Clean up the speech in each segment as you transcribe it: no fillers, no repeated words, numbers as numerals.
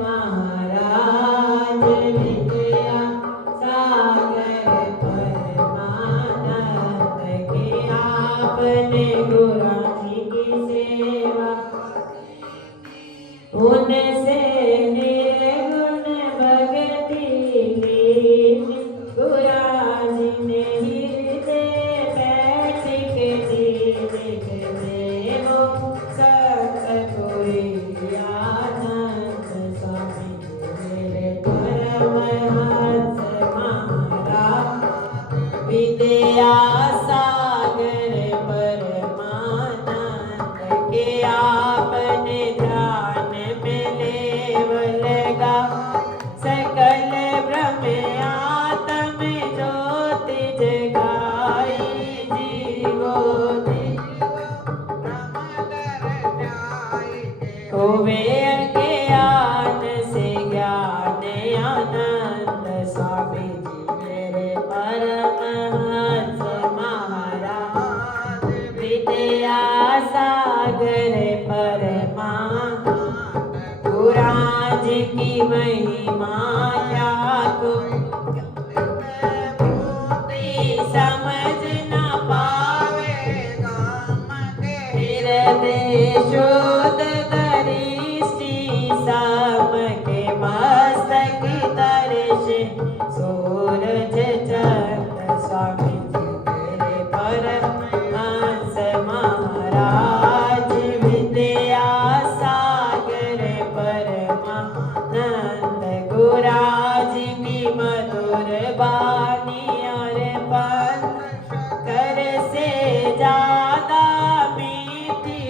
महाराज विद्या सागर परमानंद के आपने गुरु जी की सेवा उनसे निर्गुण भक्ति लीन गुराजी ने हृदय बैठ के देख देवो सतगुरु आनंद स्वामी मेरे परमहंस महाराज विद्या सागर परमानंद के आपने ध्यान में लेव लगा सकल ब्रह्म आत्म ज्योति जगाई जीवो होवे अज्ञान से ज्ञान आनंद स्वामी जी मेरे परमहंस महाराज विद्या सागर परमानंद गुराज की महिमा क्या समझ न पावेगा हृदय शुद्ध दृष्टि सम के मस्तक दर्श सूरज चंद्र स्वामी जी मेरे परमहंस महाराज विद्या सागर परमानंद गुराज की मधुर बानी और पद कर से ज्यादा मीठी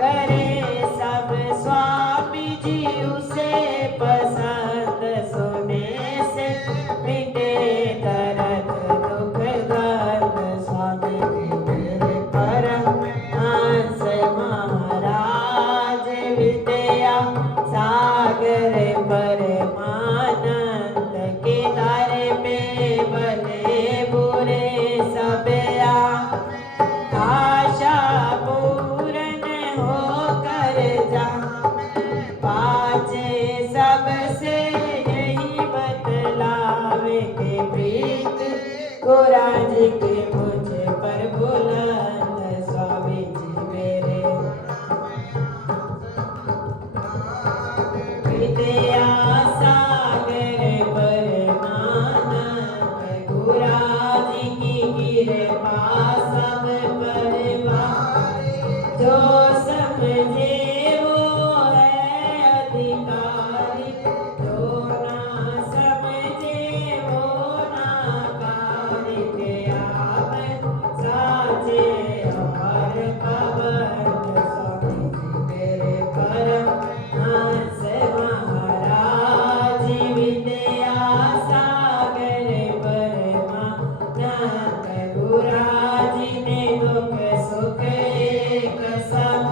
करे सब स्वामी जी उसे पसंद सुने से मिटे दर्द दुख दर्द स्वामी जी मेरे परमहंस महाराज विद्या सागर परमानंद के दर पे भले बुरे सब आशा पूर्ण होकर जा पाचे सबसे यही बतलावे के प्रीत गुराज के मुझ पर बुलंद स्वामी जी मेरे विद्या सागर परमानंद गुराज की कृपा सब पर जो समझे वो है अधिकारी जो ना समझे वो नाकारिक आप साचे और पवन स्वामी जी मेरे परमहंस महाराज विद्या सागर परमानंद गुराज ने दुख सुख एक सम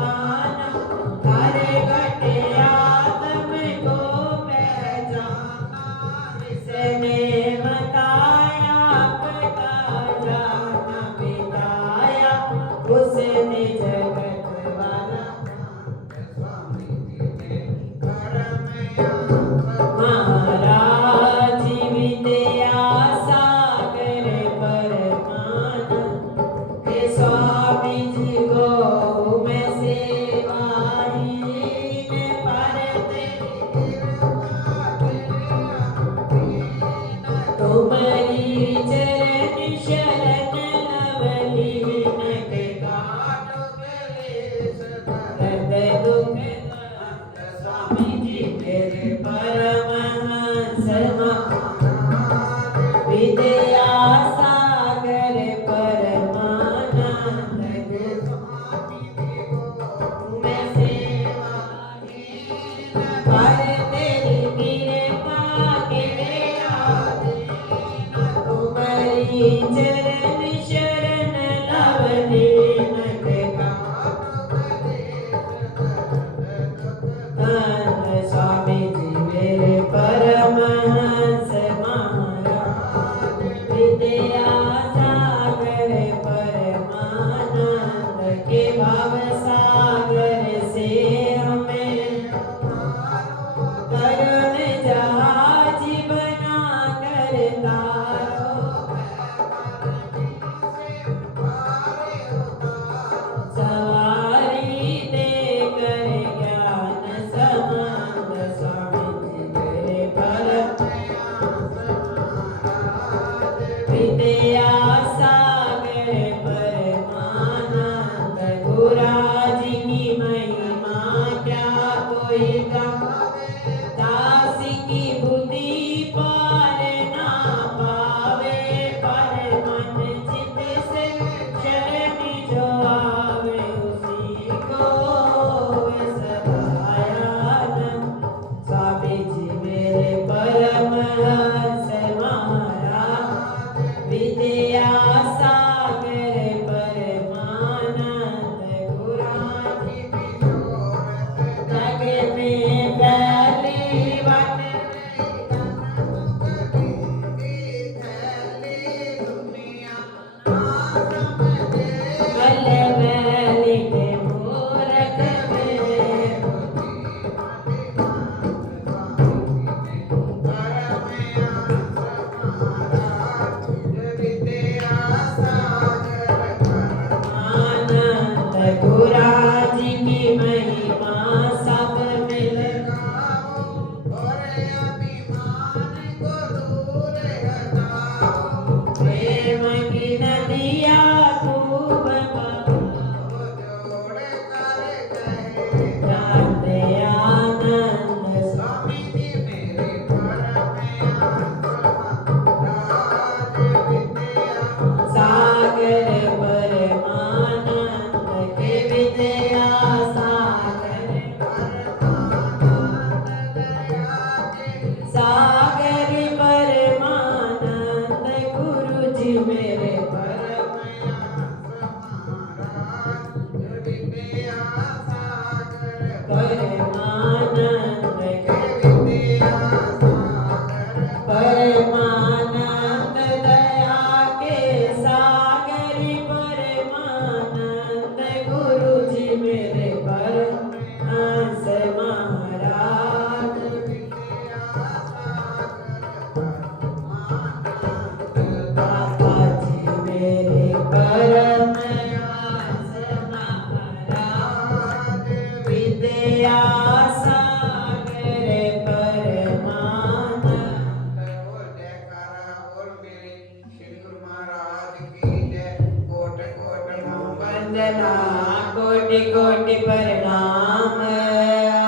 कोटि कोटि प्रणाम।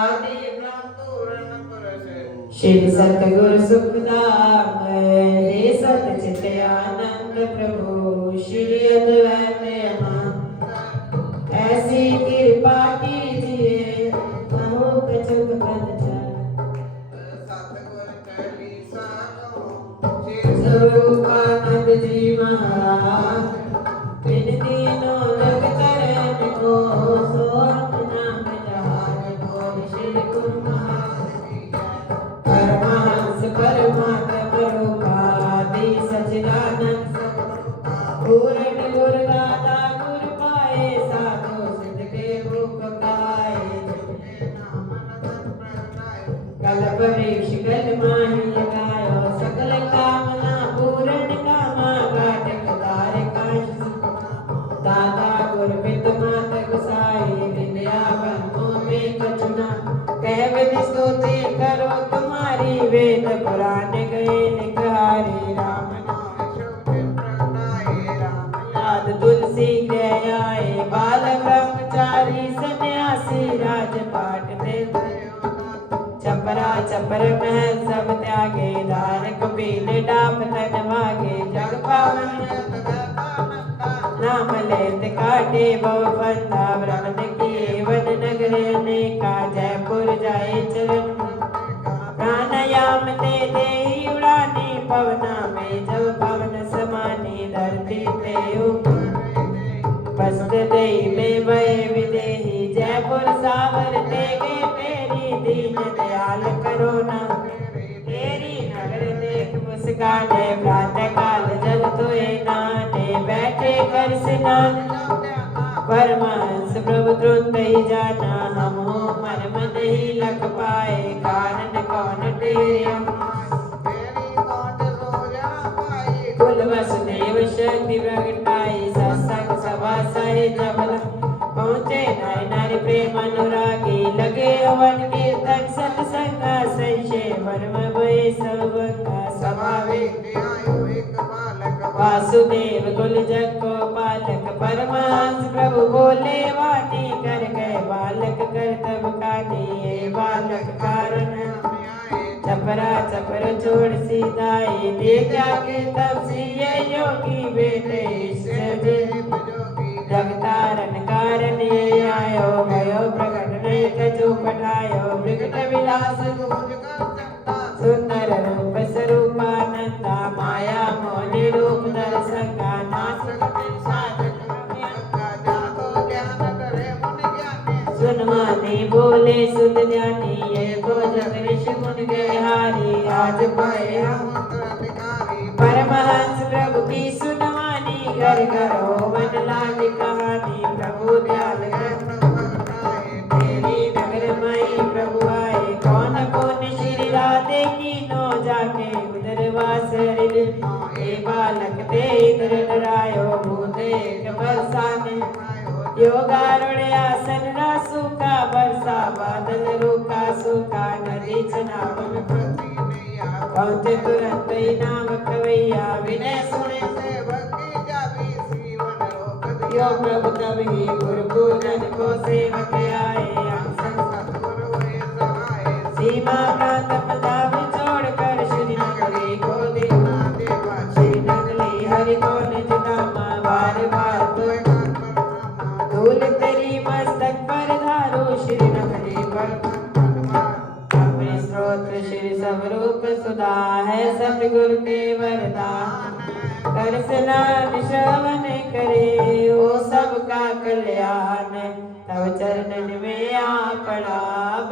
आदि श्री सतगुरु सुखदाम हे सतचित आनंद प्रभु श्री अद्वैत अनंत। ऐसी कृपा कीजिए कहो कछुक पद स्वरूपानंद जी महाराज बिन तीनों जग तरन को सोत नाम जहाज बोल श्री गुरु महाराज परमहंस परमात्मा रूपादि सच्चिदानंद पूर्ण गुरु दाता गुरु पाए साधु सिद्ध के रूप गाए कल्प वृक्ष कल माही लगायो सकल कामना पूर्ण कामा काटक तारकाश दादा गुरबित मात गुसाई विद्या ब्रह्मो में कछुना कह विधि स्तुति करो तुम्हारी वेद पुराण गए लिखारी राम नाद तुलसी गए आए बाल ब्रह्मचारी सन्यासी राजपाट दे चपरा चपर महल सब त्यागे दान कपील डाप तन वागे जग पावन नाम लेत काटे भव फंदा ब्रह्मन की वन नगर अनेका जयपुर जाए चरण प्राणायाम दे उड़ानी पवना में जब पवन समानी धरती ते बस्त दे में भय विदेही जयपुर सावर देगे तेरी दीन दयाल करुणा तेरी नगर देख मुस्काने प्रातः काल जल तुए नाने बैठे कर स्नान परमहंस प्रभु तुरंत ही जाना हम हो मर्म नहीं लग पाए कारण कौन तेरे कुल वसुदेव शक्ति प्रगटाई सत्संग सभा सहे जबल पहुँचे नर नर प्रेम अनुरागी लगे हवन कीर्तन सत्संग संशय वर्म भय सबंगा समावे वासुदेव कुल जग को पालक परमहंस प्रभु बोले वाणी कर गए बालक कर्तव्य कानी ये बालक कारण चपरा चपर छोड़ सीधाई देखा के तब सिए योगी बेटे जगतारन कारण ये आयो भयो प्रकट नहीं कछु पठायो विकट विलास सुंदर रूप स्वरूपानंदा माया मोनि रूप दर्शका नाथ सुनवानी बोले सुध ज्ञानी ये को जग ऋषि मुनि गए हारी आज पाए हम परमहंस प्रभु की सुनवानी घर घर हो मन लाग कहानी प्रभु दयाल तेरी नगर मई प्रभु आए कौन कौन श्री राधे की नो जाके उधर वास ए बालक ते इधर डरायो भूते बरसाने योगारूढ़ आसन रासु का बरसा बादल रूका सूखा नदी चनाव में पहुँचे तुरंत ही नाम कवैया विनय सुने से भक्ति जावी सीवन रोक यो प्रभु तब ही गुरुपूजन को सेवक आए हम सतगुरु हुए सहाय सीमा प्रांत पदाव छोड़कर श्री नगरी को दीना देवा श्री नगरी हरि को निज धामा बार बार धूल तेरी मस्तक पर धारो श्री नगरी पर अपने स्रोत श्री स्वरूप सुधा है सतगुरु के वरदान कर स्नान श्रवण करे ओ सबका कल्याण तब चरणन में आ पड़ा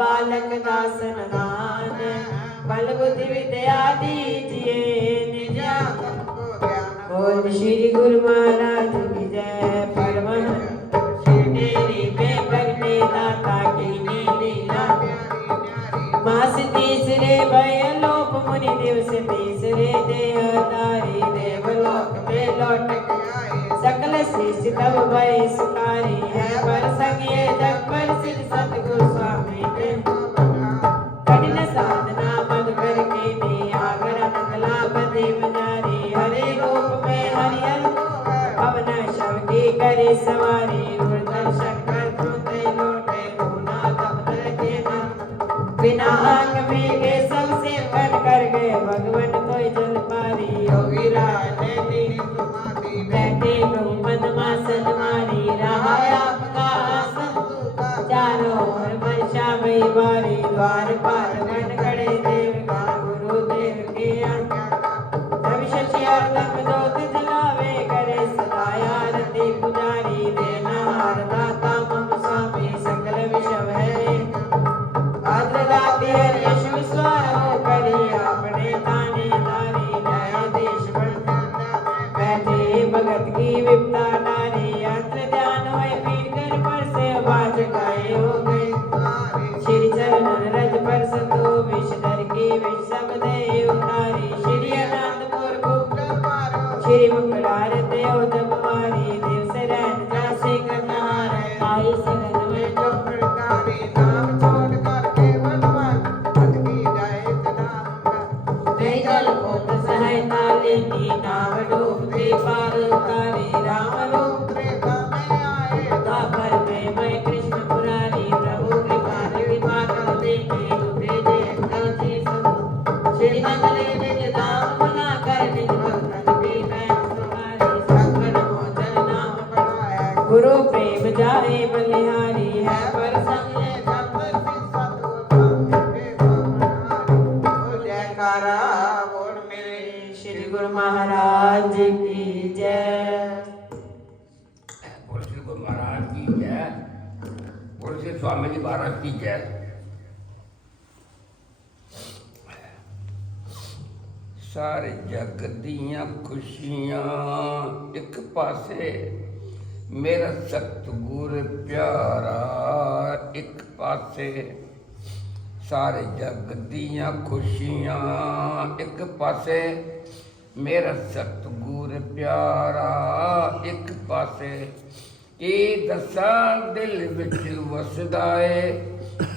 बालक दासन दान बल बुद्धि विद्या दीजिए निजा बोल श्री गुरु महाराज की जय परमहंस तेरी में प्रगटे दाता की लीला मास तीसरे भय लोप मुनि दिवस तीसरे देहधारी देवलोक में लौट सकल शिष्य तब भय सुकारी है पर संगे जग पर सिद्ध सतगुरु स्वामी ने कठिन साधना मद करके ने आगर नकला बदे बजारी हरे रूप में हरिहर पवन शव की करे सवारी गुरदर्शन कर कभी के सबसे बन कर गए भगवन तो जल पारी योगी राज बैठे प्रभु पद्मासन मारी रहा आपका आसन चारों ओर वर्षा भई बारी द्वार पार बन खड़े देव का गुरुदेव के आज्ञा रवि शशियार्दम दोत जलावे करे सदा आरती पुजारी देना हार दाता मम स्वामी सकल विषम है आद्रदाते यश विस्वारो करी अपने ताने तारी नया देश बैठे भगत की विपदा नारी यंत्र ध्यान होए पीर कर पर से बाज गाए हो गए श्री चरण रज पर सतो विषधर की विष सब दे उतारी श्री अनंतपुर को श्री मुकुरार देव जब मारी देव से रहन जासे करनार आई सगन में जो प्रकारी नाम छोड़ कर के बनवान अटकी जाए तनाम दे जल को सहायता लेनी नाव डूबते पार उतारी राम रूप त्रेता में आए तापर में मैं कृष्ण मुरारी प्रभु कृपा कृपा कर देखे तुझे जय श्री मंगले निज धाम बना कर निज भक्तन की मैं तुम्हारी संकट मोचन नाम बढ़ाया गुरु प्रेम जाए बलिहारी है पर संगे जयकारा बोल मेरे श्री गुरु महाराज की जय बोल श्री गुरु महाराज की जय। बोल श्री स्वामी जी महाराज की जय। सारे जग दियां खुशियां एक पासे मेरा सतगुर प्यारा एक पासे सारे जग दियां खुशियां एक पासे मेरा सतगुर प्यारा एक पासे ਇਹ ਦਸਾਂ ਦਿਲ ਵਿੱਚ ਵਸਦਾ ਏ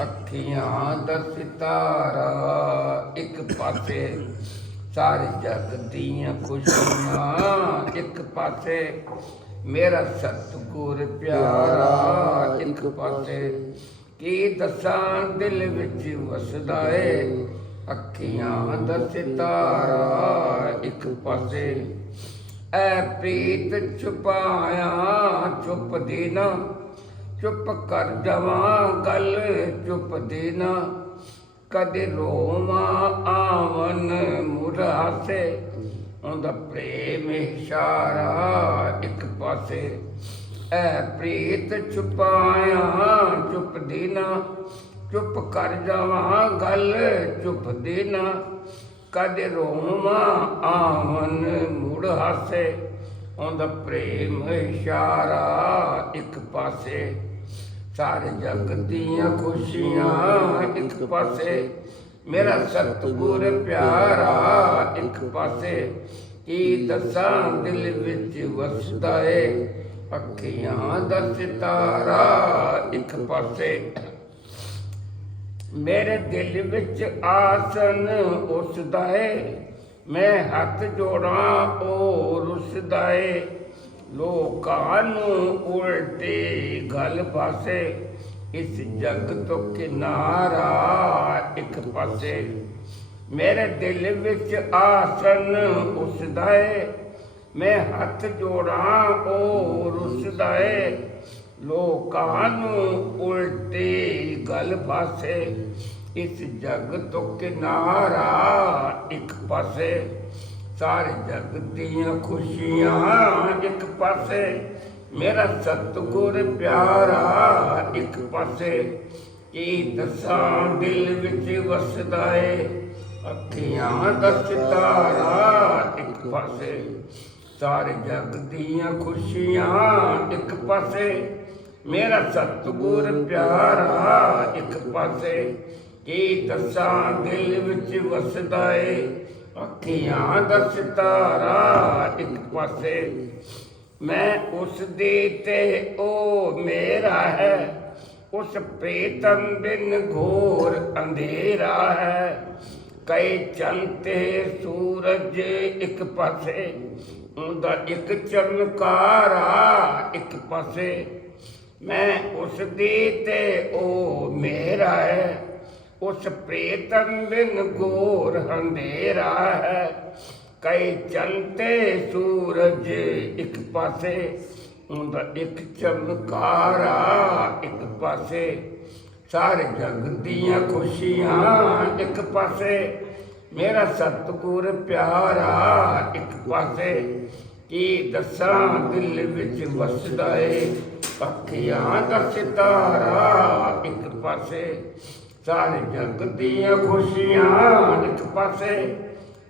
ਅੱਖੀਆਂ ਦਾ ਸਿਤਾਰਾ ਇੱਕ ਪਾਸੇ ਸਾਰੇ ਜਗ ਦੀਆਂ ਖੁਸ਼ੀਆਂ ਇੱਕ ਪਾਸੇ ਮੇਰਾ ਸਤਿਗੁਰ ਪਿਆਰਾ ਇੱਕ ਪਾਸੇ ਕੀ ਦਸਾਂ ਦਿਲ ਵਿੱਚ ਵਸਦਾ ਏ ਅੱਖੀਆਂ ਦਾ ਸਿਤਾਰਾ ਇੱਕ ਪਾਸੇ ਐ ਪ੍ਰੀਤ ਛੁਪਾਇਆ ਚੁੱਪ ਦੇਣਾ ਚੁੱਪ ਕਰ ਜਾਵਾਂ ਗੱਲ ਚੁੱਪ ਦੇਣਾ ਕਦੇ ਰੋਵਾਂ ਆਵਨ ਮੁਰਾਸੇ ਉਹਦਾ ਪ੍ਰੇਮ ਇਸ਼ਾਰਾ ਇੱਕ ਪਾਸੇ ਐ ਪ੍ਰੀਤ ਛੁਪਾਇਆ ਚੁੱਪ ਦੇਣਾ ਚੁੱਪ ਕਰ ਜਾਵਾਂ ਗੱਲ ਚੁੱਪ ਦੇਣਾ ਕਦੇ ਰੋਵਾਂ ਆਵਨ ਮੁੜ ਹਾਸੇ ਉਹਦਾ ਪ੍ਰੇਮ ਇਸ਼ਾਰਾ ਇੱਕ ਪਾਸੇ ਸਾਰੇ ਜਗ ਦੀਆਂ ਖੁਸ਼ੀਆਂ ਇੱਕ ਪਾਸੇ ਮੇਰਾ ਸਤਿਗੁਰ ਪਿਆਰਾ ਇੱਕ ਪਾਸੇ ਕੀ ਦੱਸਾਂ ਦਿਲ ਵਿੱਚ ਵਸਦਾ ਏ ਅੱਖੀਆਂ ਦਾ ਸਿਤਾਰਾ ਇੱਕ ਪਾਸੇ ਮੇਰੇ ਦਿਲ ਵਿੱਚ ਆਸਨ ਉਸਦਾ ਏ ਮੈਂ ਹੱਥ ਜੋੜਾਂ ਉਹ ਰੁੱਸਦਾ ਏ ਲੋਕਾਂ ਨੂੰ ਉਲਟੀ ਗੱਲ ਪਾਸੇ ਇਸ ਜਗ ਤੋਂ ਕਿਨਾਰਾ ਇੱਕ ਪਾਸੇ ਮੇਰੇ ਦਿਲ ਵਿੱਚ ਆਸਨ ਉਸਦਾ ਏ ਮੈਂ ਹੱਥ ਜੋੜਾਂ ਉਹ ਰੁੱਸਦਾ ਏ ਲੋਕਾਂ ਨੂੰ ਉਲਟੀ ਗੱਲ ਪਾਸੇ ਇਸ ਜਗ ਤੋਂ ਕਿਨਾਰਾ ਇੱਕ ਪਾਸੇ ਸਾਰੇ ਜਗ ਦੀਆਂ ਖੁਸ਼ੀਆਂ ਇੱਕ ਪਾਸੇ ਮੇਰਾ ਸਤਿਗੁਰ ਪਿਆਰਾ ਇੱਕ ਪਾਸੇ ਕੀ ਦੱਸਾਂ ਦਿਲ ਵਿੱਚ ਵਸਦਾ ਏ ਅੱਖੀਆਂ ਦਾ ਸਿਤਾਰਾ ਇੱਕ ਪਾਸੇ ਸਾਰੇ ਜਗ ਦੀਆਂ ਖੁਸ਼ੀਆਂ ਇੱਕ ਪਾਸੇ ਮੇਰਾ ਸਤਿਗੁਰ ਪਿਆਰਾ ਇੱਕ ਪਾਸੇ ਕੀ ਦੱਸਾਂ ਦਿਲ ਵਿੱਚ ਵਸਦਾ ਏ ਅੱਖੀਆਂ ਦਾ ਸਿਤਾਰਾ ਇੱਕ ਪਾਸੇ ਮੈਂ ਉਸ ਦੀ ਤੇ ਉਹ ਮੇਰਾ ਹੈ ਉਸ ਪ੍ਰੀਤਮ ਬਿਨ ਘੋਰ ਅੰਧੇਰਾ ਹੈ ਕਈ ਚੰਤੇ ਸੂਰਜ ਇੱਕ ਪਾਸੇ ਉਹਦਾ ਇੱਕ ਚਮਕਾਰਾ ਇੱਕ ਪਾਸੇ ਮੈਂ ਉਸ ਦੀ ਤੇ ਉਹ ਮੇਰਾ ਹੈ उस प्रीतम बिन घोर अंधेरा है। कई चलते सूरज एक पासे, उनका एक चमकारा एक पासे। सारे जग दियां खुशियां एक पासे, मेरा सतगुर प्यारा एक पासे। की दसां दिल विच वसदा ए, अखियां दा सितारा एक पासे। सारे जग दियां खुशियां एक पासे,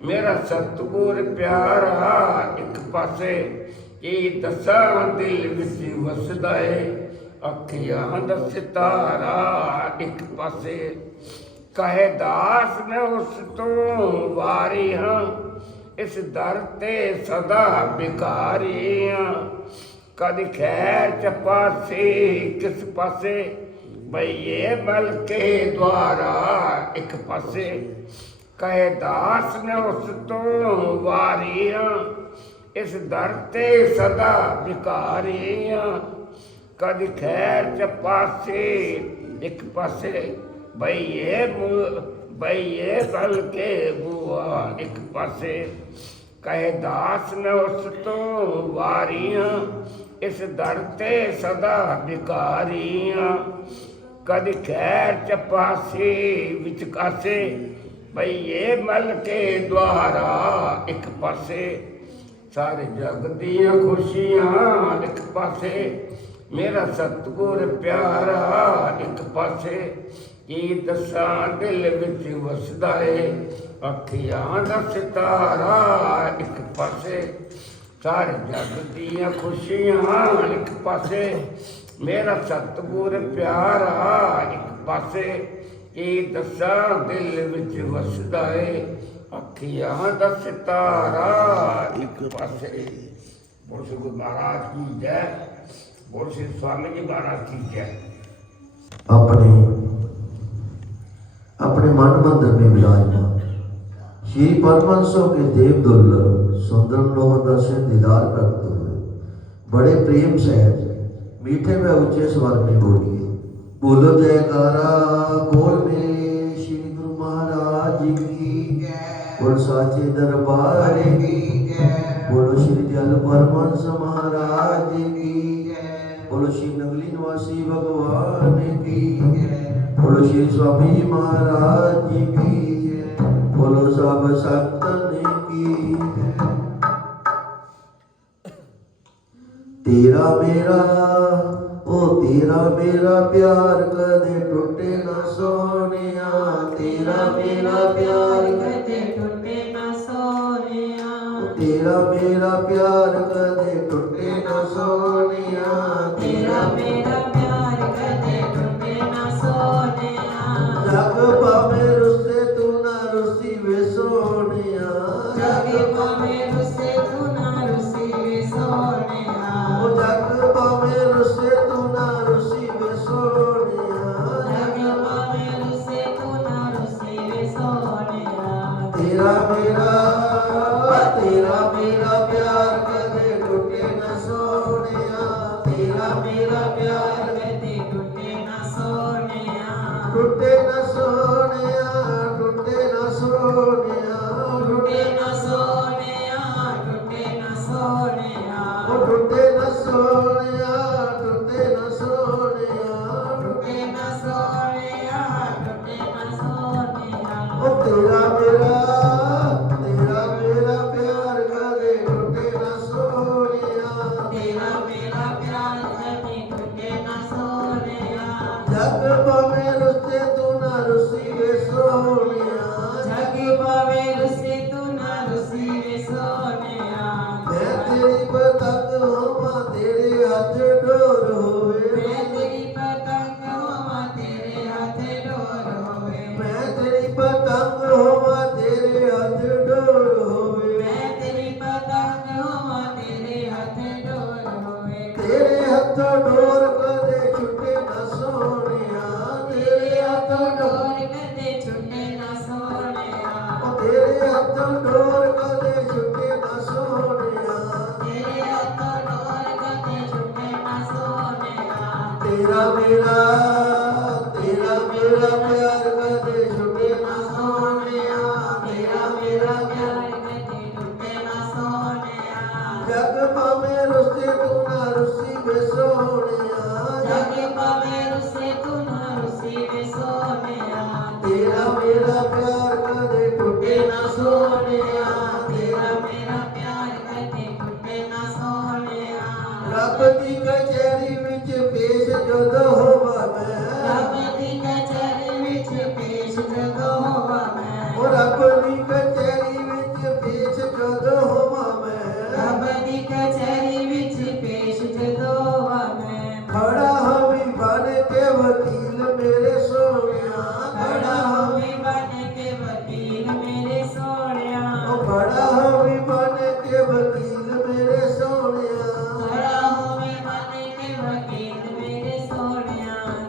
मेरा सतगुर प्यारा एक पासे। की दसां दिल विच वसदा ए, अखियां दा सितारा एक पासे। कहे दास मैं उस तो वारी हाँ, इस दर ते सदा भिखारी हाँ। कद खैर च पासे किस पासे, बइये बल के द्वारा एक पासे। कहे दास मैं उस तो वारी हाँ, इस दर ते सदा भिखारी हाँ। कद खैर च पासे एक पासे, बइये बल के बुआ एक पासे। कहे दास न उस तो वारियां, इस दर ते सदा भिखारियां। कद खैर च पासे विच कासे, बइये मल के द्वारा एक पासे। सारे जग दियां खुशियां एक पासे, मेरा सतगुर प्यारा एक पासे। की दसां दिल विच वसदा ए, अखियां दा सितारा एक पासे। सारे जग दियां खुशियां एक पासे, मेरा सतगुर प्यारा एक पासे। की दसां दिल विच वसदा ए, अखियां दा सितारा एक पासे। बोल श्री गुरु महाराज की जय, बोल श्री स्वामी जी महाराज की जय। अपने मन मंदिर में विराजमान श्री परमहंसों के देव दुर्लभ सुंदर लोह दर्शन दीदार करते हुए बड़े प्रेम से मीठे व ऊंचे स्वर में बोलिए, बोलो जयकारा बोल में श्री गुरु महाराज की जय। बोल साचे दरबार की जय। बोलो श्री जल परमहंस महाराज की जय। बोलो श्री नगली निवासी भगवान की जय। बोलो श्री स्वामी जी महाराज जी की जय। बोलो सब संतन की जय। तेरा मेरा तेरा मेरा प्यार कदे टूटे ना सोनिया, तेरा मेरा प्यार कदे टूटे ना सोनिया। तेरा मेरा प्यार कदे टूटे ना सोनिया, तेरा मेरा प्यार कदे टूटे ना सोनिया। जग पावे रुसे तू ना रुसी वे सोनिया, जग पावे रुसे तू ना रुसी वे सोनिया। जग पावे रुसे तू ना रुसी वे सोनिया, जग पावे रुसे तू ना रुसी वे सोनिया। तेरा मेरा प्यार कदे टूटे ना सोनिया, तेरा मेरा प्यार कदे टूटे ना सोनिया। टूटे ना सोनिया, टूटे ना सोनिया, टूटे ना सोनिया, टूटे ना सोनिया। टूटे ना सोनिया, टूटे ना सोनिया, टूटे ना सोनिया, टूटे ना सोनिया। तेरा मेरा प्यार कदे टूटे ना सोनिया, तेरा मेरा प्यार कदे टूटे ना सोनिया। जग पावे रुसे तू ना रुसी वे सोनिया, जग पावे रुसे तू ना रुसी वे सोनिया। मैं तेरी पतंग होवां तेरे हथ डोर होवे, मैं तेरी पतंग होवां तेरे हाथ डोर होवे। मैं तेरी पतंग होवां तेरे हथ डोर होवे, मैं तेरी पतंग होवां तेरे हाथ डोर होवे। तेरे हथ डोर कदे छुटे ना सोनिया, तेरे हथ डोर कदे छुटे ना सोनिया। तेरे हथ डोर कदे छुटे ना सोनिया, तेरे हाथ डोर कदे छुटे ना सोनिया। तेरा मेरा प्यार कदे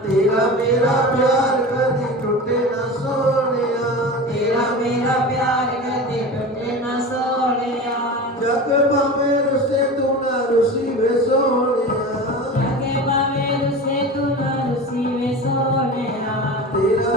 तेरा मेरा प्यार कदी टूटे ना सोनिया, तेरा मेरा प्यार कदे टूटे ना सोनिया। जग भावे रुसे तू ना रुसी वे सोनिया, जगे भावे रुसे तू ना रुसी वे सोनिया। तेरा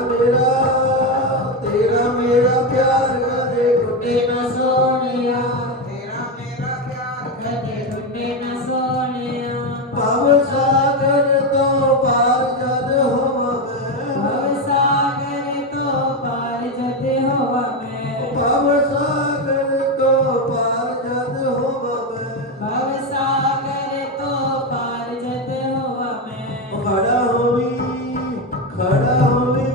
मेरा प्यार कदे टूटे ना सोनिया, तेरा मेरा प्यार कदे टूटे ना सोनिया। भव सागर तो पार जद होवा मैं, भव सागर तो पार जद होवा मैं, भव सागर तो पार जद होवा मैं, भव सागर तो पार जद होवा मैं। खड़ा होवी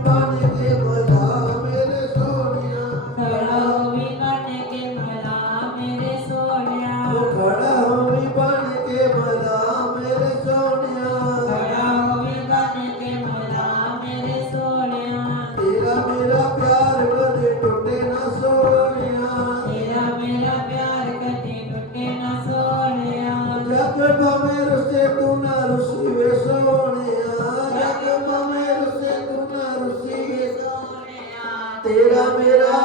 बन के भला मेरे सोनिया, खड़ा होवी बन के भला मेरे सोनिया। खड़ा होवी बन के भला मेरे सोनिया, खड़ा होवी बन के भला मेरे सोनिया। तेरा मेरा प्यार कदे टूटे ना सोनिया, तेरा मेरा प्यार कदे टूटे ना सोनिया। जग भावे रुसे तू ना रुसी वे सोनिया, जग भावे रुसे तू ना रुसी वे सोनिया, तेरा मेरा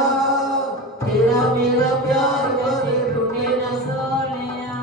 प्यार कदे टूटे ना सोनिया।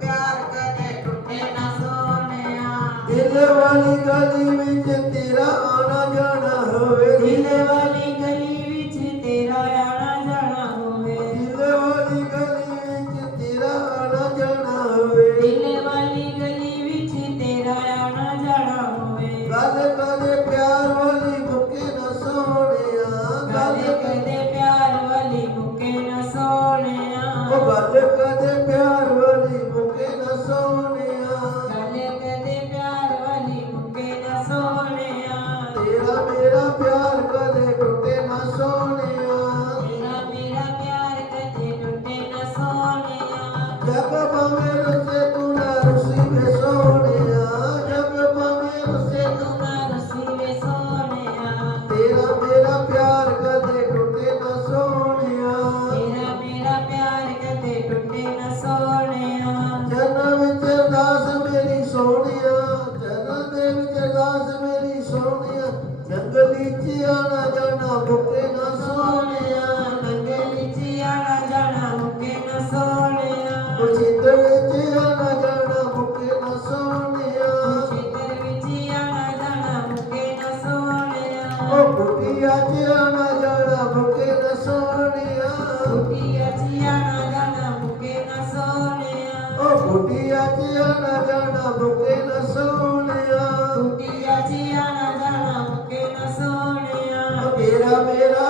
प्यार कदे टूटे ना सोनिया। दिल वाली गली विच तेरा आना जाना होवे, दिल वाली गली विच तेरा आना जाना होवे, दिल वाली गली विच तेरा आना जाना होवे, दिल वाली गली विच तेरा आना जाना होवे। गल कदे प्यार वाली मुके ना सोनिया, गल कदे प्यार वाली मुके ना सोनिया। ओ गल कदे प्यार वाली मुके ना सोनिया, गल कदे प्यार वाली मुके ना सोनिया। तेरा मेरा प्यार कदे टूटे ना सोनिया, तेरा मेरा प्यार कदे टूटे ना सोनिया। जग भावे रुसे तू ना रुसी वे सोनिया, जग भावे रुसे तू ना रुसी वे सोनिया। तेरा मेरा प्यार कदे टूटे ना सोनिया, तेरा मेरा प्यार कदे टूटे ना सोनिया। जन्म विच अरदास मेरी सोनिया, जन्म दे विच अरदास मेरी सोनिया, जंगली च आना जाना मुके ना सोनिया, जंगल च आना जाना मुके ना सोनिया। चित्र च आना जाना मुके ना सोनिया, खेतर विच आना जाना मुके ना सोनिया। ओ कुटिया च आना जाना मुके ना सोनिया, कुटिया च आना जाना मुके ना सोनिया। ओ कुटिया च आना जाना मुके ना सोनिया, कुटिया च आना जाना मुके ना सोनिया। तेरा मेरा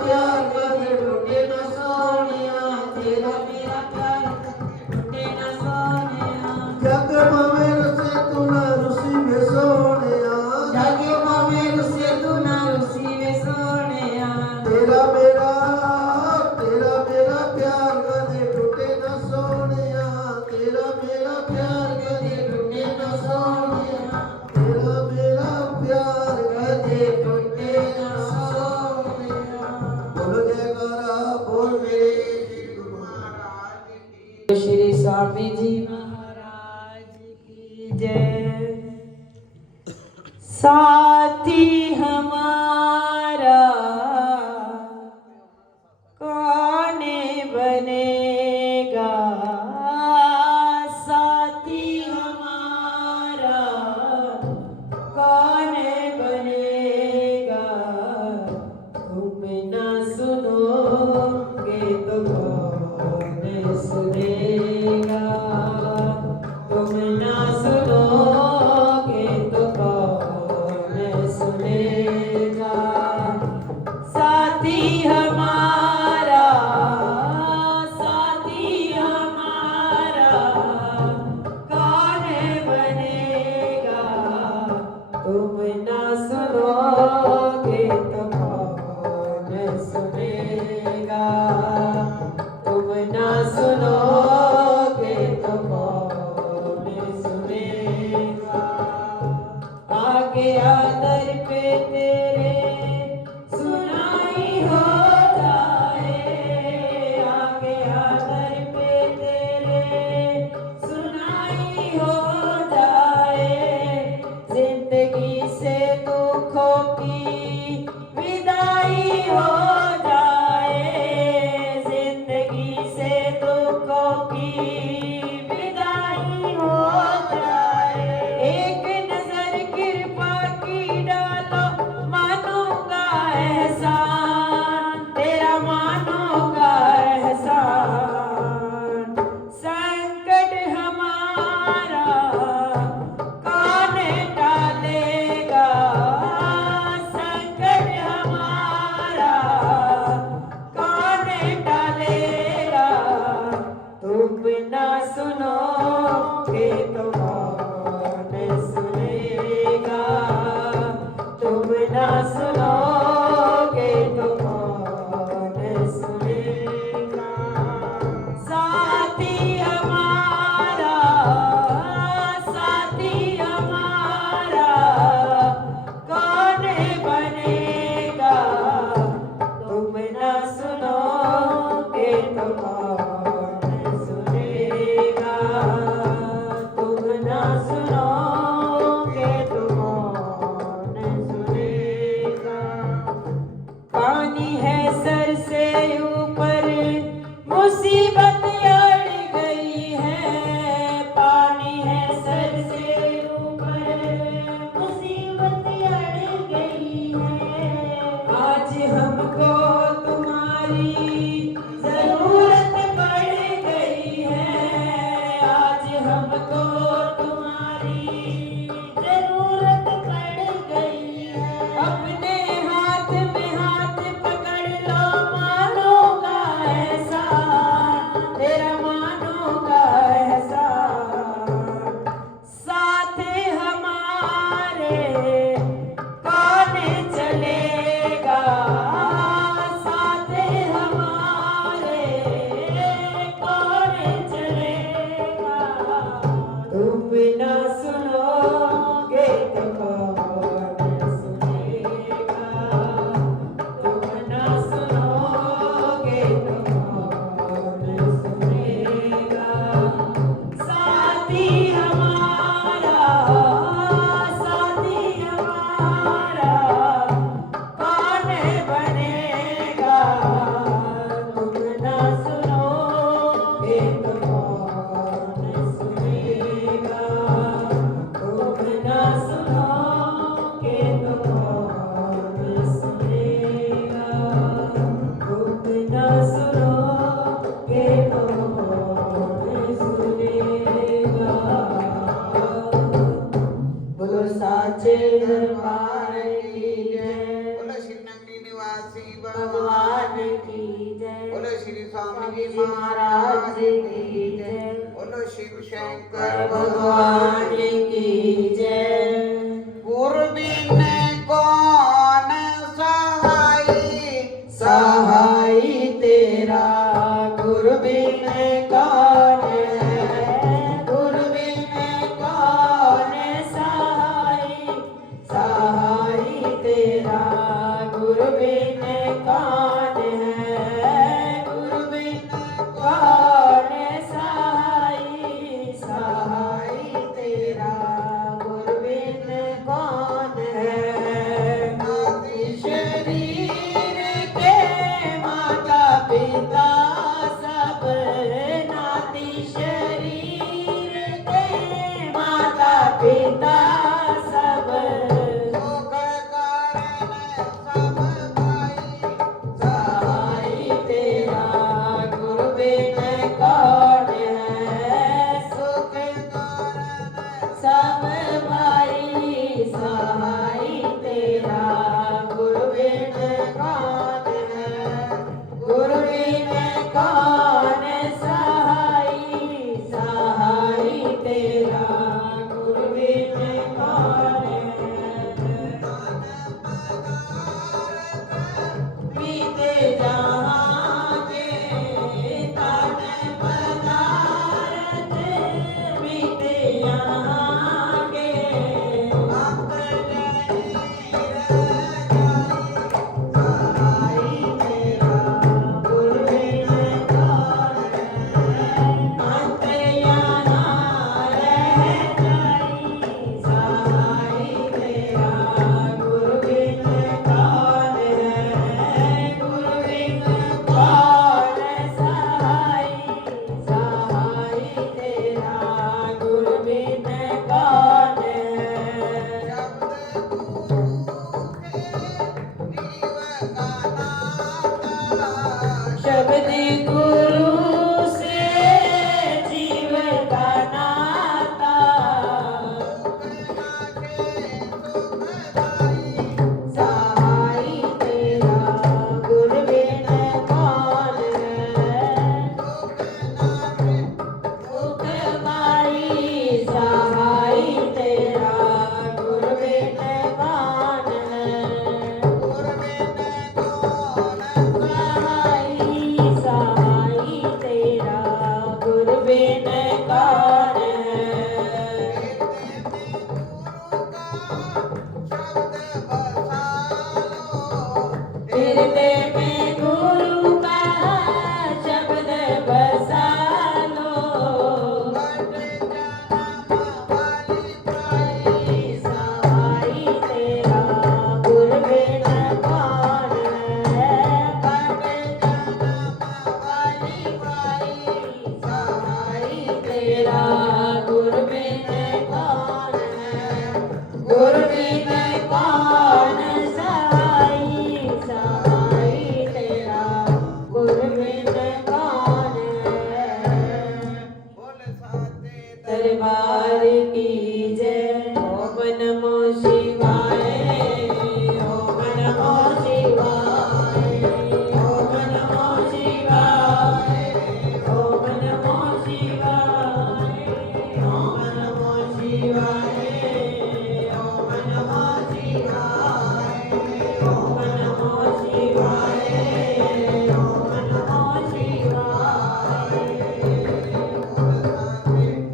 प्यार कदे टूटे ना सोनिया, तेरा मेरा प्यार टूटे ना सोनिया। जग भावे रुसे तू ना रुसी वे सोनिया, जागे भावे रुसे तू ना रुसी वे सोनिया। तेरा मेरा प्यार कदे टूटे ना सोनिया, तेरा मेरा प्यार कदे टूटे ना सोनिया, तेरा मेरा प्यार कदे टूटे ना सोनिया। बोलो जयकारा बोल मेरे गुरु महाराज की। श्री स्वामी जी महाराज की जय। साथी हमारा कौन बनेगा, साथी हमारा कौन बनेगा। तुम ना सुनोगे तो कौन सुनेगा, तुम ना सुनोगे तो कौन सुनेगा। साथी हमारा, साथी हमारा कौन बनेगा। तुम ना सुनोगे तो कौन सुनेगा, तुम ना सुनोगे तो कौन सुनेगा। आगे आदर पे तेरे सुनाई हो जाए, आगे आदर पे तेरे सुनाई हो जाए। साचे दरबार की जय। बोलो श्री नगरी निवासी भगवान की जय। बोलो श्री स्वामी जी जी महाराज की जय। बोलो शिव शंकर भगवान की जय। गुरु बिन कौन सहाई सहाय तेरा गुरु बिन कौन है। गुरु बिन कौन सहाय। सहाय तेरा गुरु बिन कौन है। गुरु बिन कौन सहाय। सहाय तेरा गुरु बिन कौन है। नाती शरीर के माता पिता सब। नाती शरीर के माता पिता सब। सुख कारण सब भाई सहाय तेरा गुरु बिन कौन है। सुख कारण सब भाई। सहाय तेरा गुरु बिन कौन है। गुरु बिन कौन सहाय। सहाय तेरा गुरु बिन कौन है। बीते जहाँ के तान पदार्थ। बीते यहाँ के अंत सहाय तेरा गुरु बिन कौन है। अंत यहाँ रह जाई। सहाय तेरा गुरु बिन कौन है। गुरु बिन कौन सहाय। सहाय तेरा गुरु बिन कौन है। शब्द गुरु से जीव का नाता। सहाय तेरा गुरु बिन कौन है। सुख माई। सहाय तेरा गुरु बिन कौन है। सहाय। सहाय तेरा गुरु बिन कौन है। हृदय में गुरु का शब्द बसा लो। सहाय तेरा गुरु बिन कौन है। बट जन्म वाली बाई। सहाय तेरा गुरु बिन कौन है। गुरु बिन कौन सहाय। सहाय तेरा गुरु बिन कौन है। दरबार की जय। ओम नमो शिवाय। ओम नमो शिवाय। ओम नमो शिवाय। ओम नमो शिवाय। ओम नमो शिवाय। ओम नमो शिवाय। ओम नमो शिवाय। ओम नमो शिवाय।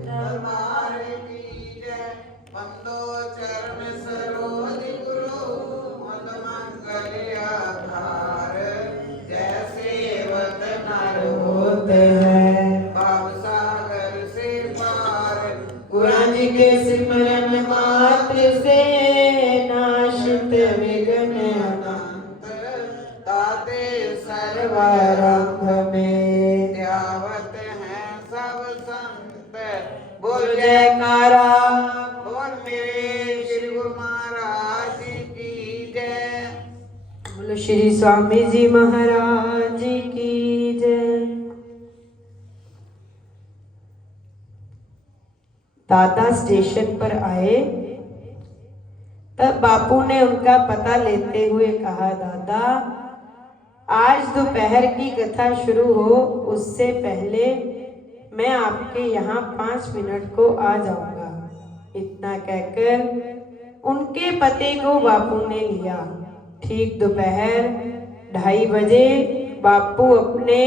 दरबार की जय। बंदो चरण सरोज गुरु मद मंगल आधार। जय सेवत नर होते हैं भाव सागर से पार। गुरु जी के सिमरन मात्र से नाशित विघ्न अनंत ताते सर्वारंभ में। ध्यावत हैं सब संत। बोल जयकारा। बोल मेरे श्री गुरु महाराज की जय। बोलो श्री स्वामी जी महाराज की जय। दादा स्टेशन पर आए तब बापू ने उनका पता लेते हुए कहा, दादा आज दोपहर की कथा शुरू हो उससे पहले मैं आपके यहाँ 5 मिनट को आ जाऊंगा। इतना कहकर उनके पते को बापू ने लिया। ठीक दोपहर 2:30 बजे बापू अपने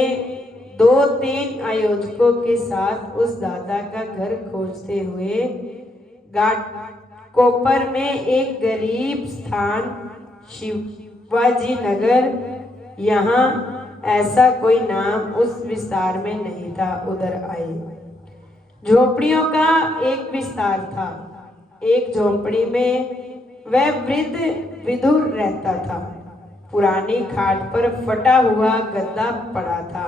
2-3 आयोजकों के साथ उस दादा का घर खोजते हुए घाटकोपर में एक गरीब स्थान शिवाजी नगर, यहाँ ऐसा कोई नाम उस विस्तार में नहीं था, उधर आए। झोपड़ियों का एक विस्तार था। एक झोपड़ी में वह वृद्ध विधुर रहता था। पुरानी खाट पर फटा हुआ गद्दा पड़ा था।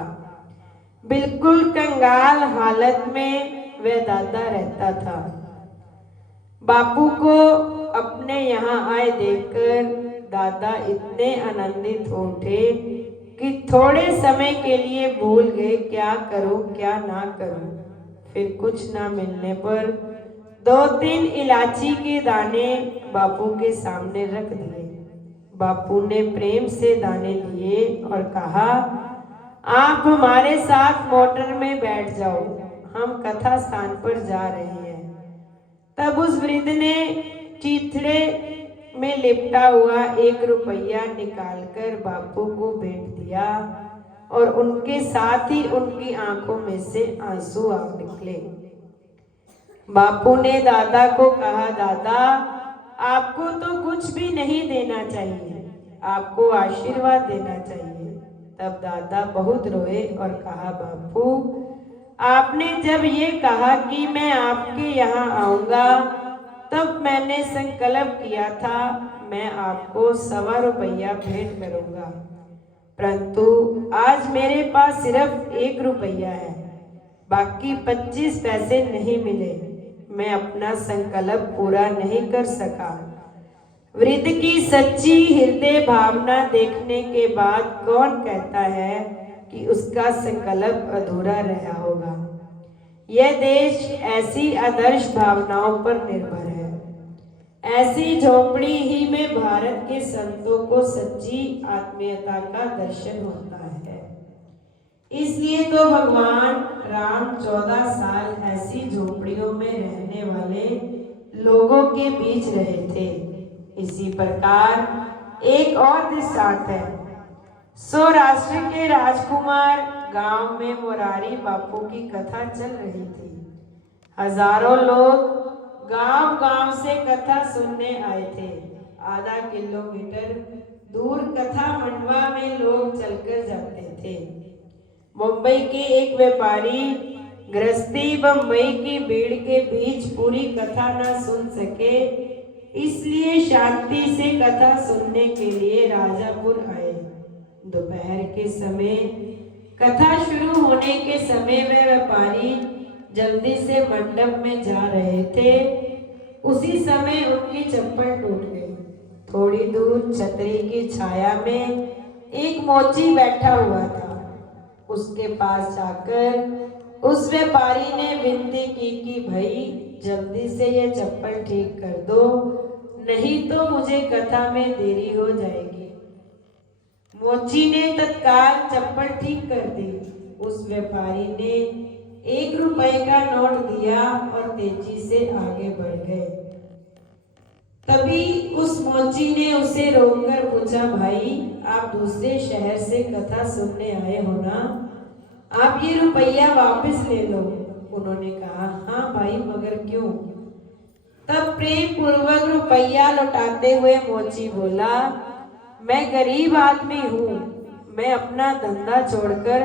बिल्कुल कंगाल हालत में वह दादा रहता था। बापू को अपने यहाँ आए देखकर दादा इतने आनंदित हो उठे कि थोड़े समय के लिए भूल गए क्या करूं क्या ना करूं। फिर कुछ ना मिलने पर 2-3 इलायची के दाने बापू के सामने रख दिए। बापू ने प्रेम से दाने लिए और कहा, आप हमारे साथ मोटर में बैठ जाओ, हम कथा स्थान पर जा रहे हैं। तब उस वृद्ध ने चीथड़े में लिपटा हुआ 1 रुपया निकालकर बापू को भेंट दिया और उनके साथ ही उनकी आंखों में से आंसू आ निकले। बापू ने दादा को कहा, दादा आपको तो कुछ भी नहीं देना चाहिए, आपको आशीर्वाद देना चाहिए। तब दादा बहुत रोए और कहा, बापू आपने जब ये कहा कि मैं आपके यहाँ आऊंगा तब मैंने संकल्प किया था मैं आपको 1.25 रुपया भेंट करूंगा, परंतु आज मेरे पास सिर्फ 1 रुपया है, बाकी 25 पैसे नहीं मिले। मैं अपना संकल्प पूरा नहीं कर सका। वृद्ध की सच्ची हृदय भावना देखने के बाद कौन कहता है कि उसका संकल्प अधूरा रहा होगा। यह देश ऐसी आदर्श भावनाओं पर निर्भर है। ऐसी झोपड़ी ही में भारत के संतों को सच्ची आत्मीयता का दर्शन होता है। इसलिए तो भगवान राम 14 साल ऐसी झोपड़ियों में रहने वाले लोगों के बीच रहे थे। इसी प्रकार एक और दृष्टांत है। सौराष्ट्र के राजकुमार गांव में मुरारी बापू की कथा चल रही थी। हजारों लोग गांव-गांव से कथा सुनने आए थे। आधा किलोमीटर दूर कथा मंडवा में लोग चलकर जाते थे। मुंबई के एक व्यापारी गृहस्थी बम्बई की भीड़ के बीच पूरी कथा न सुन सके, इसलिए शांति से कथा सुनने के लिए राजापुर आए। दोपहर के समय कथा शुरू होने के समय वह व्यापारी जल्दी से मंडप में जा रहे थे। उसी समय उनकी चप्पल टूट गई। थोड़ी दूर छतरी की छाया में एक मोची बैठा हुआ था। उसके पास जाकर उस व्यापारी ने विनती की कि भाई जल्दी से ये चप्पल ठीक कर दो, नहीं तो मुझे कथा में देरी हो जाएगी। मोची ने तत्काल चप्पल ठीक कर दी। उस व्यापारी ने 1 रुपए का नोट दिया और तेजी से आगे बढ़ गए। तभी उस मोची ने उसे रोककर पूछा, भाई आप दूसरे शहर से कथा सुनने आए हो ना, आप ये रुपया वापस ले लो। उन्होंने कहा, हाँ भाई मगर क्यों? तब प्रेम पूर्वक रुपया लौटाते हुए मोची बोला, मैं गरीब आदमी हूँ, मैं अपना धंधा छोड़कर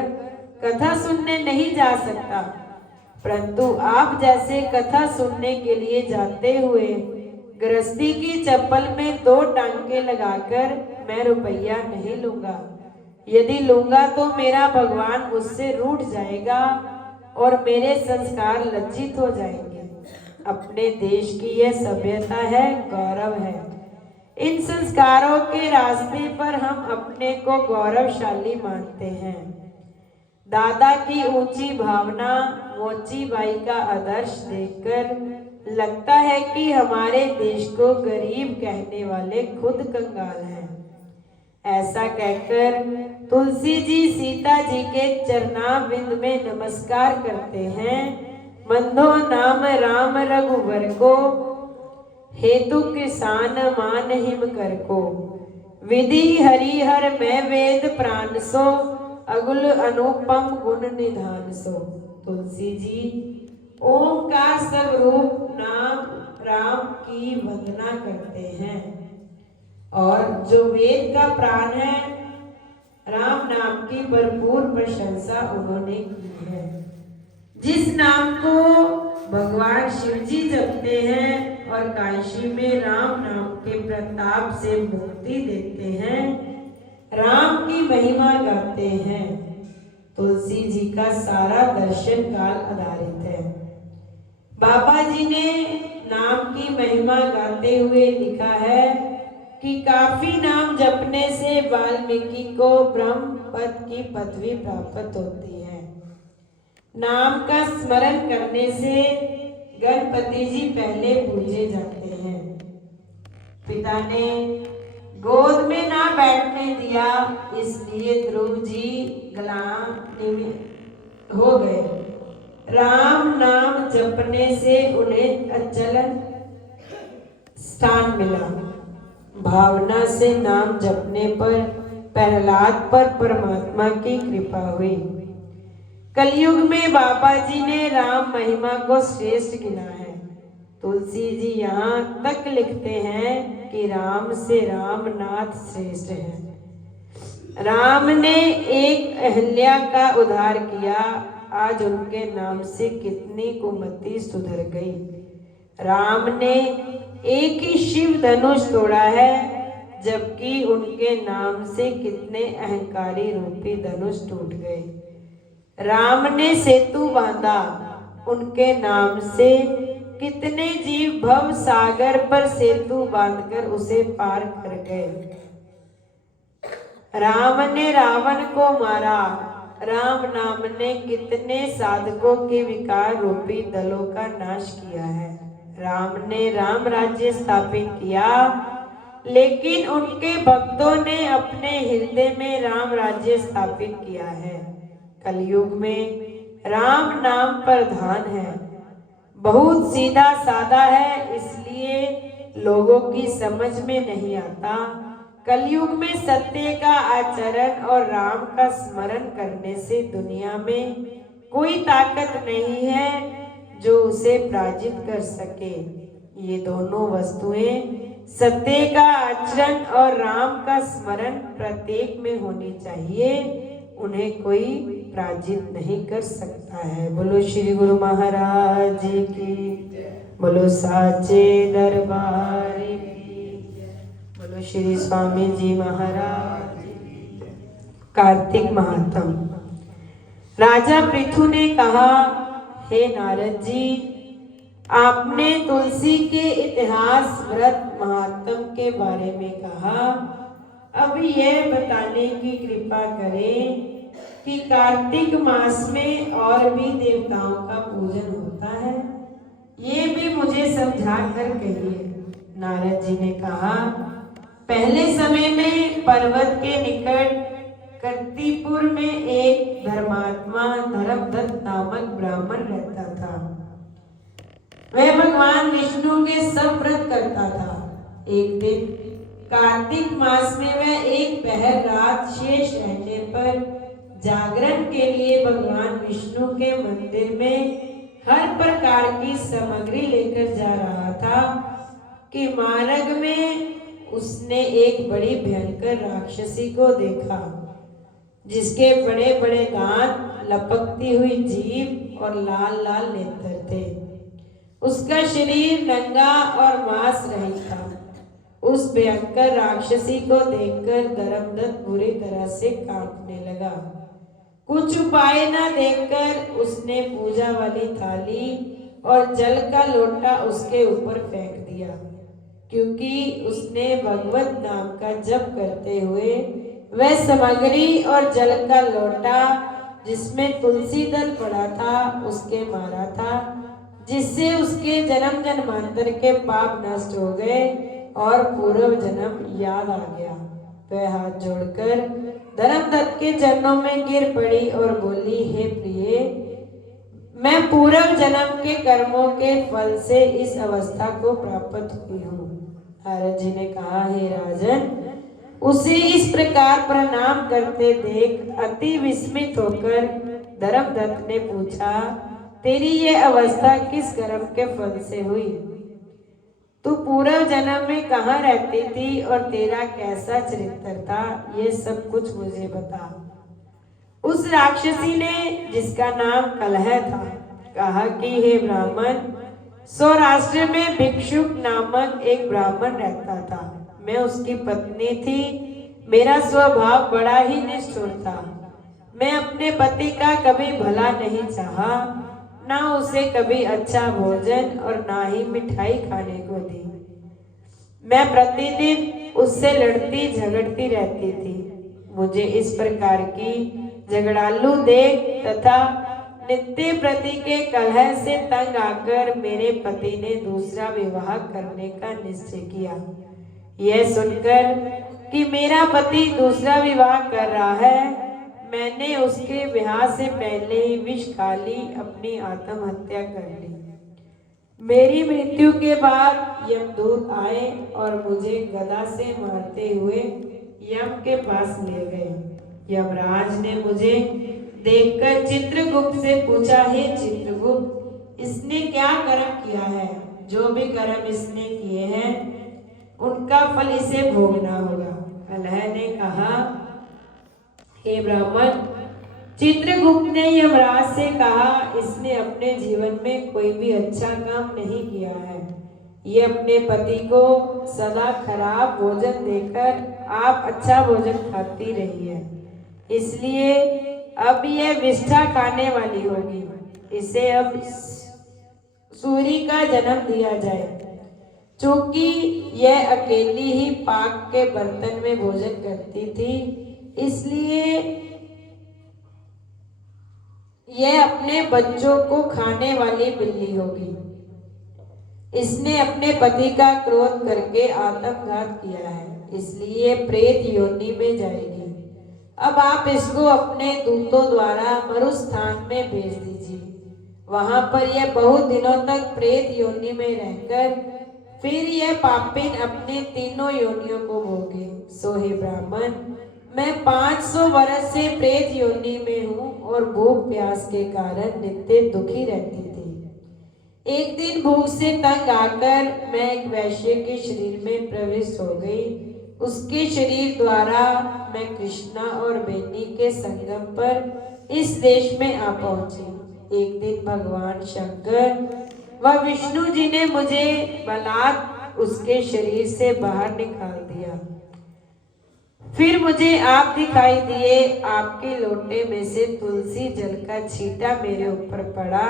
कथा सुनने नहीं जा सकता, परंतु आप जैसे कथा सुनने के लिए जाते हुए गृहस्थी की चप्पल में 2 टांके लगाकर मैं रुपया नहीं लूंगा। यदि लूंगा तो मेरा भगवान मुझसे रूठ जाएगा और मेरे संस्कार लज्जित हो जाएंगे। अपने देश की यह सभ्यता है, गौरव है। इन संस्कारों के रास्ते पर हम अपने को गौरवशाली मानते हैं। दादा की ऊंची भावना, मोची बाई का आदर्श देखकर लगता है कि हमारे देश को गरीब कहने वाले खुद कंगाल हैं। ऐसा कहकर तुलसी जी सीता जी के चरणारविंद में नमस्कार करते हैं। मंदो नाम राम रघुवर को, हेतु किसान मान हिम कर को। विधि हरिहर में वेद प्राण सो, अगुल अनुपम गुण निधान सो। तुलसी जी ओम का स्वरूप नाम राम की वंदना करते हैं और जो वेद का प्राण है राम नाम की भरपूर प्रशंसा उन्होंने की है। जिस नाम को भगवान शिव जी जपते हैं और काशी में राम नाम के प्रताप से मुक्ति देते हैं, राम की महिमा गाते हैं। तुलसी जी का सारा दर्शन काल आधारित है। बाबा जी ने नाम की महिमा गाते हुए लिखा है कि काफी नाम जपने से वाल्मीकि को ब्रह्म पद की पदवी प्राप्त होती है। नाम का स्मरण करने से गणपति जी पहले पूजे जाते हैं। पिता ने गोद में ना बैठने दिया, इसलिए ध्रुव जी ग्लानि हो गए। राम नाम जपने से उन्हें अचल स्थान मिला। भावना से नाम जपने पर प्रहलाद पर परमात्मा की कृपा हुई। कलयुग में बाबा जी ने राम महिमा को श्रेष्ठ गिना है। तुलसी जी यहाँ तक लिखते हैं कि राम से रामनाथ श्रेष्ठ है। राम ने एक अहल्या का उद्धार किया, आज उनके नाम से कितनी कुमति सुधर गई। राम ने एक ही शिव धनुष तोड़ा है, जबकि उनके नाम से कितने अहंकारी रूपी धनुष टूट गए। राम ने सेतु बांधा, उनके नाम से कितने जीव भव सागर पर सेतु बांधकर उसे पार कर गए। राम ने रावण को मारा, राम नाम ने कितने साधकों के विकार रूपी दलों का नाश किया है। राम ने राम राज्य स्थापित किया, लेकिन उनके भक्तों ने अपने हृदय में राम राज्य स्थापित किया है। कलयुग में राम नाम प्रधान है, बहुत सीधा साधा है, इसलिए लोगों की समझ में नहीं आता। कलयुग में सत्य का आचरण और राम का स्मरण करने से दुनिया में कोई ताकत नहीं है जो उसे पराजित कर सके। ये दोनों वस्तुएं सत्य का आचरण और राम का स्मरण प्रत्येक में होनी चाहिए, उन्हें कोई पराजित नहीं कर सकता है। बोलो श्री गुरु महाराज की, बोलो साचे दरबार की, बोलो श्री स्वामी जी महाराज की। कार्तिक महात्म। राजा पृथु ने कहा, हे नारद जी, आपने तुलसी के इतिहास व्रत महात्म के बारे में कहा, अब यह बताने की कृपा करें कि कार्तिक मास में और भी देवताओं का पूजन होता है, ये भी मुझे समझा कर कहिए। नारद जी ने कहा, पहले समय में पर्वत के निकट कर्तिपुर में एक धर्मात्मा धर्मदत्त नामक ब्राह्मण रहता था। वह भगवान विष्णु के सब व्रत करता था। एक दिन कार्तिक मास में वह एक पहर रात शेष रहने पर जागरण के लिए भगवान विष्णु के मंदिर में हर प्रकार की सामग्री लेकर जा रहा था कि मार्ग में उसने एक बड़ी भयंकर राक्षसी को देखा, जिसके बड़े बड़े दांत, लपकती हुई जीभ और लाल लाल नेत्र थे। उसका शरीर नंगा और मांस रहित था। उस भयंकर राक्षसी को देखकर धर्मदत्त बुरी तरह से कांपने लगा। कुछ उपाय न देखकर उसने पूजा वाली थाली और जल का लोटा उसके ऊपर फेंक दिया, क्योंकि उसने भगवत नाम का जप करते हुए वह सामग्री और जल का लोटा जिसमें तुलसी दल पड़ा था उसके मारा था। जिससे उसके जन्म जन्मांतर के पाप नष्ट हो गए और पूर्व जन्म याद आ गया। वह हाथ जोड़कर धर्मदत्त के चरणों में गिर पड़ी और बोली, हे प्रिय, मैं पूर्व जन्म के कर्मों के फल से इस अवस्था को प्राप्त हुई हूँ। नारद जी ने कहा, हे राजन, उसे इस प्रकार प्रणाम करते देख अति विस्मित होकर धर्मदत्त ने पूछा, तेरी ये अवस्था किस कर्म के फल से हुई? तू पूर्व जन्म में कहाँ रहती थी और तेरा कैसा चरित्र था, ये सब कुछ मुझे बता। उस राक्षसी ने, जिसका नाम कलह था, कहा कि हे ब्राह्मण, सौराष्ट्र में भिक्षुक नामक एक ब्राह्मण रहता था। मैं उसकी पत्नी थी। मेरा स्वभाव बड़ा ही निष्ठुर था। मैं अपने पति का कभी भला नहीं चाहा, ना उसे कभी अच्छा भोजन और ना ही मिठाई खाने को दी। मैं प्रतिदिन उससे लड़ती झगड़ती रहती थी। मुझे इस प्रकार की झगड़ालू देख तथा नित्य प्रति के कलह से तंग आकर मेरे पति ने दूसरा विवाह करने का निश्चय किया। यह सुनकर कि मेरा पति दूसरा विवाह कर रहा है, मैंने उसके विवाह से पहले ही विष खा ली, अपनी आत्महत्या कर ली। मेरी मृत्यु के बाद यमदूत आए और मुझे गदा से मारते हुए यम के पास ले गए। यमराज ने मुझे देखकर चित्रगुप्त से पूछा, हे चित्रगुप्त, इसने क्या कर्म किया है? जो भी कर्म इसने किए हैं उनका फल इसे भोगना होगा। कलह ने कहा, हे ब्राह्मण, चित्रगुप्त ने यमराज से कहा, इसने अपने जीवन में कोई भी अच्छा काम नहीं किया है। ये अपने पति को सदा खराब भोजन देकर आप अच्छा भोजन खाती रही है, इसलिए अब यह विष्ठा खाने वाली होगी। इसे अब सूरी का जन्म दिया जाए। चूंकि यह अकेली ही पाक के बर्तन में भोजन करती थी, इसलिए यह अपने बच्चों को खाने वाली बिल्ली होगी। इसने अपने पति का क्रोध करके आत्मघात किया है, इसलिए प्रेत योनि में जाएगी। अब आप इसको अपने दूतों द्वारा मरुस्थान में भेज दीजिए। वहां पर यह बहुत दिनों तक प्रेत योनि में रहकर फिर यह पापिन अपने तीनों योनियों को भोगे। सो हे ब्राह्मण, मैं 500 वर्ष से प्रेत योनि में हूँ और भूख प्यास के कारण नित्य दुखी रहती थी। एक दिन भूख से तंग आकर मैं एक वैश्य के शरीर में प्रविष्ट हो गई। उसके शरीर द्वारा मैं कृष्णा और बेनी के संगम पर इस देश में आ पहुंची। एक दिन भगवान शंकर व विष्णु जी ने मुझे बलात् उसके शरीर से बाहर निकाल दिया। फिर मुझे आप दिखाई दिए। आपके लोटे में से तुलसी जल का छींटा मेरे ऊपर पड़ा,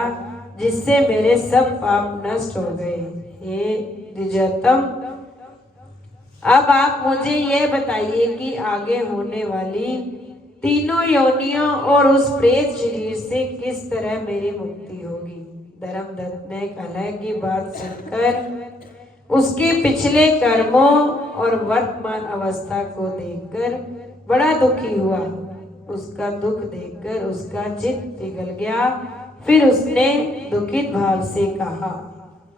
जिससे मेरे सब पाप नष्ट हो गए। हे द्विजोत्तम, अब आप मुझे यह बताइए कि आगे होने वाली तीनों योनियों और उस प्रेत शरीर से किस तरह मेरी मुक्ति होगी। धर्मदत्त ने कलह की बात सुनकर उसके पिछले कर्मों और वर्तमान अवस्था को देखकर बड़ा दुखी हुआ। उसका दुख देखकर उसका चित्त पिघल गया। फिर उसने दुखित भाव से कहा,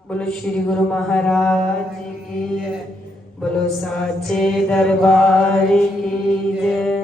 बोलो श्री गुरु महाराज की जय, बोलो साचे दरबार की जय।